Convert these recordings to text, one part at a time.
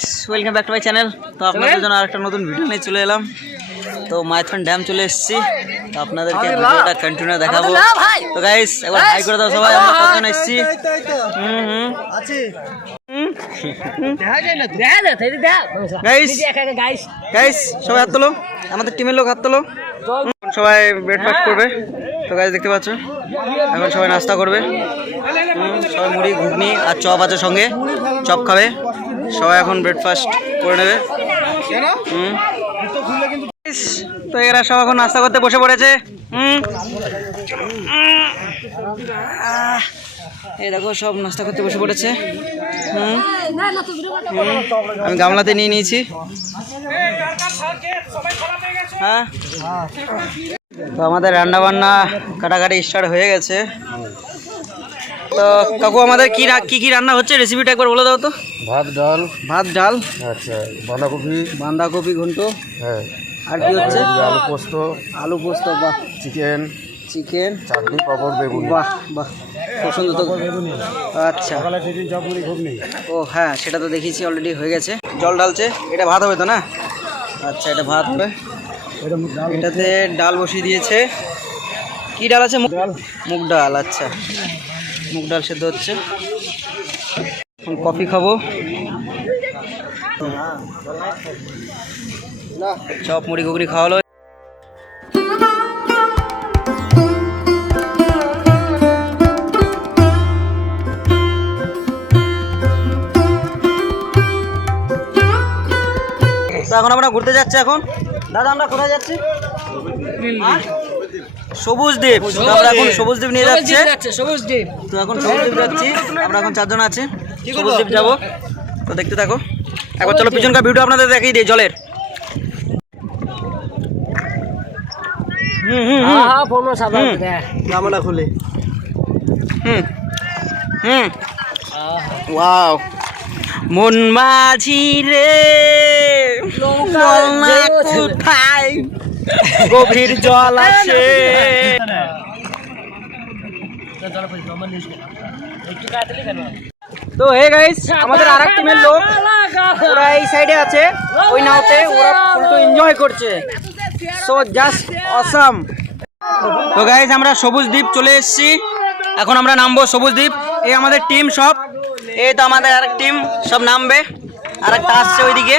Guys, welcome back to my channel. তো আপনাদের জন্য আরেকটা নতুন ভিডিও নিয়ে চলে এলাম। তো মাইথন ড্যাম চলে এসেছি, তো আপনাদেরকে ভিডিওটা কন্টিনিউ দেখাবো। তো গাইস, একবার হাই করে দাও সবাই। আমরা কতজন এসেছি? গাইস সবাই হাত তোলো, আমাদের টিমের লোক হাত তোলো। সবাই ব্রেকফাস্ট করবে। তো গাইস দেখতে পাচ্ছ, এখন সবাই নাস্তা করবে। সবাই মুড়ি ঘুগনি আর চপ আছে সঙ্গে, চপ খাবে। সবাই এখন ব্রেকফাস্ট করে নেবে। তো এরা সব এখন নাস্তা করতে বসে পড়েছে। এই দেখো সব নাস্তা করতে বসে পড়েছে। আমি গামলাতে নিয়ে নিয়েছি। হ্যাঁ, তো আমাদের রান্না বান্না কাটাকাটি স্টার্ট হয়ে গেছে। তো কাকু, আমাদের কি রান্না হচ্ছে রেসিপিটা একবার বলে দাও তো। ভাত ডাল আচ্ছা, বাঁধাকপি ঘন্ট, হ্যাঁ, আর কি হচ্ছে? আলু পোস্ত, বাহ, চিকেন, চাটনি, পাপড়, বেগুন। বাহ বাহ, খুব সুন্দর। তো আচ্ছা, ও হ্যাঁ, সেটা তো দেখেছি, অলরেডি হয়ে গেছে। জল ঢালছে, এটা ভাত হবে তো না? আচ্ছা, এটা ভাত হবে। এটাতে ডাল বসিয়ে দিয়েছে। কি ডাল আছে? মুগ ডাল। আচ্ছা, মুগ ডাল সেদ্ধ হচ্ছে। কফি খাবো। চপ মুড়ি ঘুগনি খাওয়ালো। তো এখন আমরা ঘুরতে যাচ্ছি। এখন দাদা, আমরা কোথায় যাচ্ছি? সবুজ দ্বীপ। আমরা এখন সবুজ দ্বীপ নিয়ে যাচ্ছি। তো এখন সবুজ দ্বীপ যাচ্ছি। আমরা এখন 4 জন আছি, সবুজ দ্বীপ যাবো। তো দেখতে থাকো। একবার চলো পিছনকার ভিডিও আপনাদের দেখিয়ে দিই জলের। খুলে ওয়াও, মন মাঝি রে কোথায় গভীর জল আছে। তো হে গাইস, আমাদের আরেক টিমের লোক, ওরা এই সাইডে আছে, ওই নাওতে। ওরা ফুল এনজয় করছে। So just awesome. তো গাইস, আমরা সবুজ দ্বীপ চলে এসেছি। এখন আমরা নামবো সবুজ দ্বীপ। এই আমাদের টিম সব, এই তো আমাদের আরেক টিম সব নামবে, আরেকটা আসছে ওইদিকে।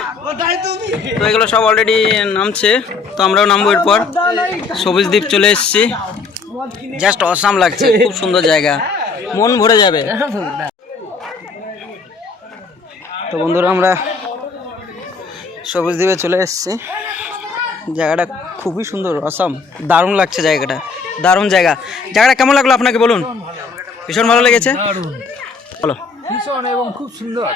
তো এগুলো সব অলরেডি নামছে, তো আমরাও নামবো এরপর। সবুজ দ্বীপ চলে এসেছি। জাস্ট অসাম লাগছে, খুব সুন্দর জায়গা, মন ভরে যাবে। তো বন্ধুরা, আমরা সবুজ দ্বীপে চলে এসেছি। জায়গাটা খুবই সুন্দর, অসাম, দারুণ লাগছে জায়গাটা, দারুণ জায়গা। জায়গাটা কেমন লাগলো আপনাকে বলুন? ভীষণ ভালো লেগেছে, বলো। ভীষণ এবং খুব সুন্দর।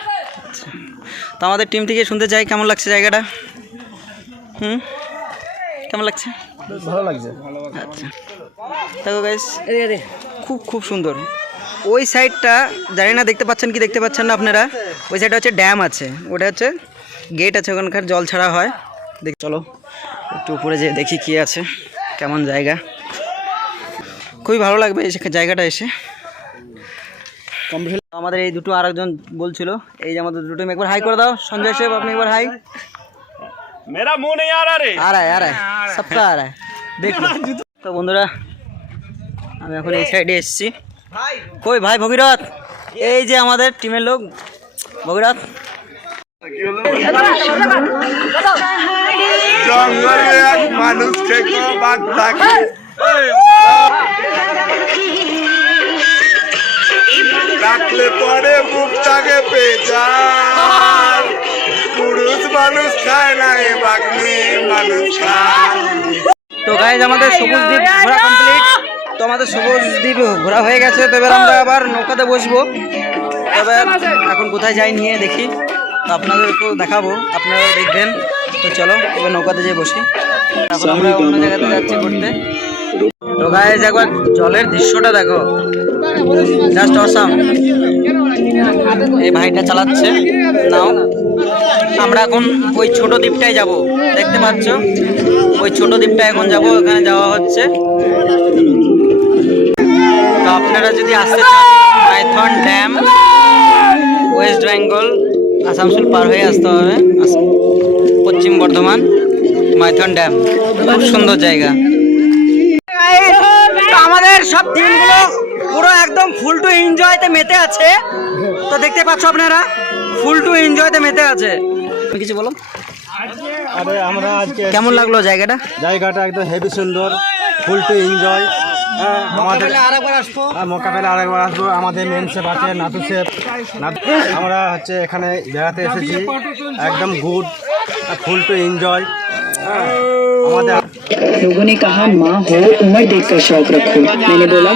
তো আমাদের টিম থেকে শুনতে চাই কেমন লাগছে জায়গাটা। কেমন লাগছে? ভালো লাগছে। আচ্ছা, দেখো গাইস, খুব সুন্দর। ওই সাইডটা জানি না দেখতে পাচ্ছেন কি দেখতে পাচ্ছেন না আপনারা, ওই সাইডটা হচ্ছে ড্যাম আছে, ওটা হচ্ছে গেট আছে, ওখানকার জল ছাড়া হয়। চলো একটু উপরে যেয়ে দেখি কি আছে, কেমন জায়গা। খুবই ভালো লাগবে এই জায়গাটা এসে। আমাদের এই দুটো আরেকজন বলছিল, এই যে আমাদের দুটো, একবার হাই করে দাও। সঞ্জয় সাহেব, আপনি একবার হাই। मेरा मुंह नहीं आ रहा रे। आ रहा है सबका आ रहा है, देखो। তো বন্ধুরা, আমি এখন এই সাইডে এসেছি। কই ভাই ভগীরথ? এই যে আমাদের টিমের লোক ভগীরথ। জঙ্গলে এক মানুষ থেকে বাঘ থাকে, ডাকলে পরে মুখটাকে পেয়ে যায়। পুরুষ মানুষ খায় না, এ বাঘ মেয়ে মানুষ খায়। তো গাইজ, আমাদের সবুজ দ্বীপ ঘোরা কমপ্লিট। তো আমাদের সবুজ দ্বীপ ঘোরা হয়ে গেছে। তো এবার আমরা আবার নৌকাতে বসবো। এবার এখন কোথায় যাই নিয়ে দেখি, তো আপনাদেরকেও দেখাবো, আপনারা দেখবেন। তো চলো এবার নৌকাতে যেয়ে বসি। এখন আমরা অন্য জায়গাতে যাচ্ছি ঘুরতে। তো গাইজ, একবার জলের দৃশ্যটা দেখো, জাস্ট অসাম। এই ভাইটা চালাচ্ছে নাও। আমরা এখন ওই ছোট দ্বীপটায় যাব, দেখতে পাচ্ছ, ওই ছোট দ্বীপটা এখন যাব, ওখানে যাওয়া হচ্ছে। তো আপনারা যদি আসতে চান, মাইথন ড্যাম, ওয়েস্ট বেঙ্গল, আসানসোল পার হয়ে আসতে হবে পশ্চিম বর্ধমান মাইথন ড্যাম, খুব সুন্দর জায়গা। তো আমাদের সব টিমগুলো পুরো একদম ফুল টু এনজয়তে মেতে আছে, তো দেখতে পাচ্ছ আপনারা ফুল টু এনজয়তে মেতে আছে। তুমি কিছু বলো। আরে আমরা আজকে কেমন লাগলো জায়গাটা? জায়গাটা একদম হেভি সুন্দর, ফুল টু এনজয়। আমাদের মক্কা পেলে আরেকবার আসবো। আমাদের মেন শেপ আছে নাতু শেপ। আমরা হচ্ছে এখানে বেড়াতে এসেছি, একদম গুড, ফুল টু এনজয়। আমাদের लोगों ने कहा माँ हो उम्र देखकर शौक रखो, मैंने बोला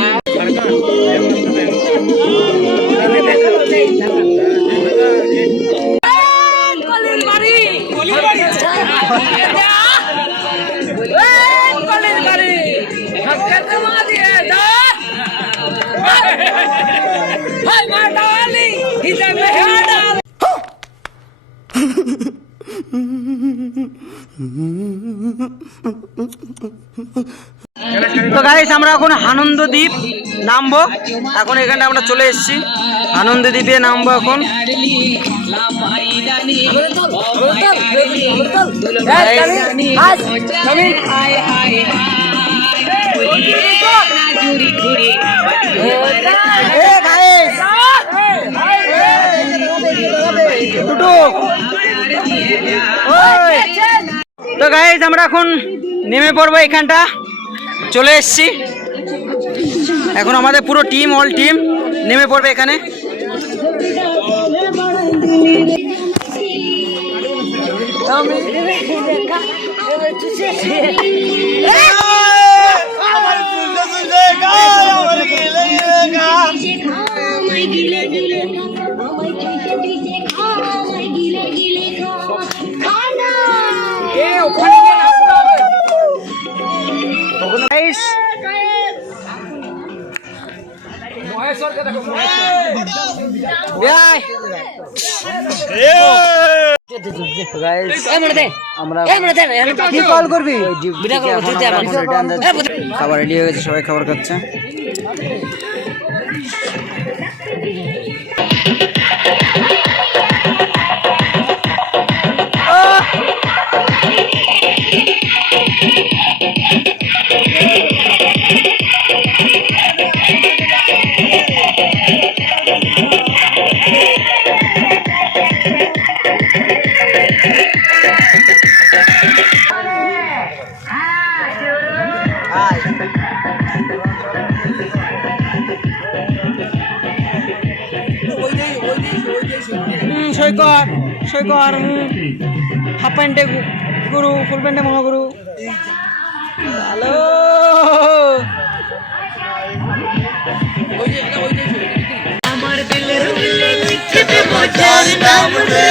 তো গাইস আমরা এখন আনন্দ দ্বীপ নামবো। এখন এখানে আমরা চলে এসেছি, আনন্দ দ্বীপে নামবো এখন। তো গাইস আমরা এখন নেমে পড়বো, এখানটা চলে এসছি। এখন আমাদের পুরো টিম, অল টিম নেমে পড়বে এখানে। Guys, খাবার রেডি হয়ে গেছে, সবাই খাবার খাচ্ছে। সৈকর হাফ প্যান্টে গুরু, ফুল প্যান্টে মহাগুরু। হ্যালো, আমার দিলের মিলে লিখে দেব যার নাম রে,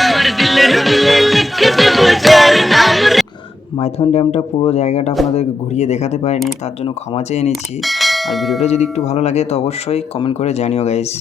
আমার দিলের মিলে লিখে দেব যার নাম রে। মাইথন ড্যামটা পুরো জায়গাটা আপনাদেরকে ঘুরিয়ে দেখাতে পারিনি, তার জন্য ক্ষমা চেয়ে নিচ্ছি। আর ভিডিওটা যদি একটু ভালো লাগে তো অবশ্যই কমেন্ট করে জানিও গাইস।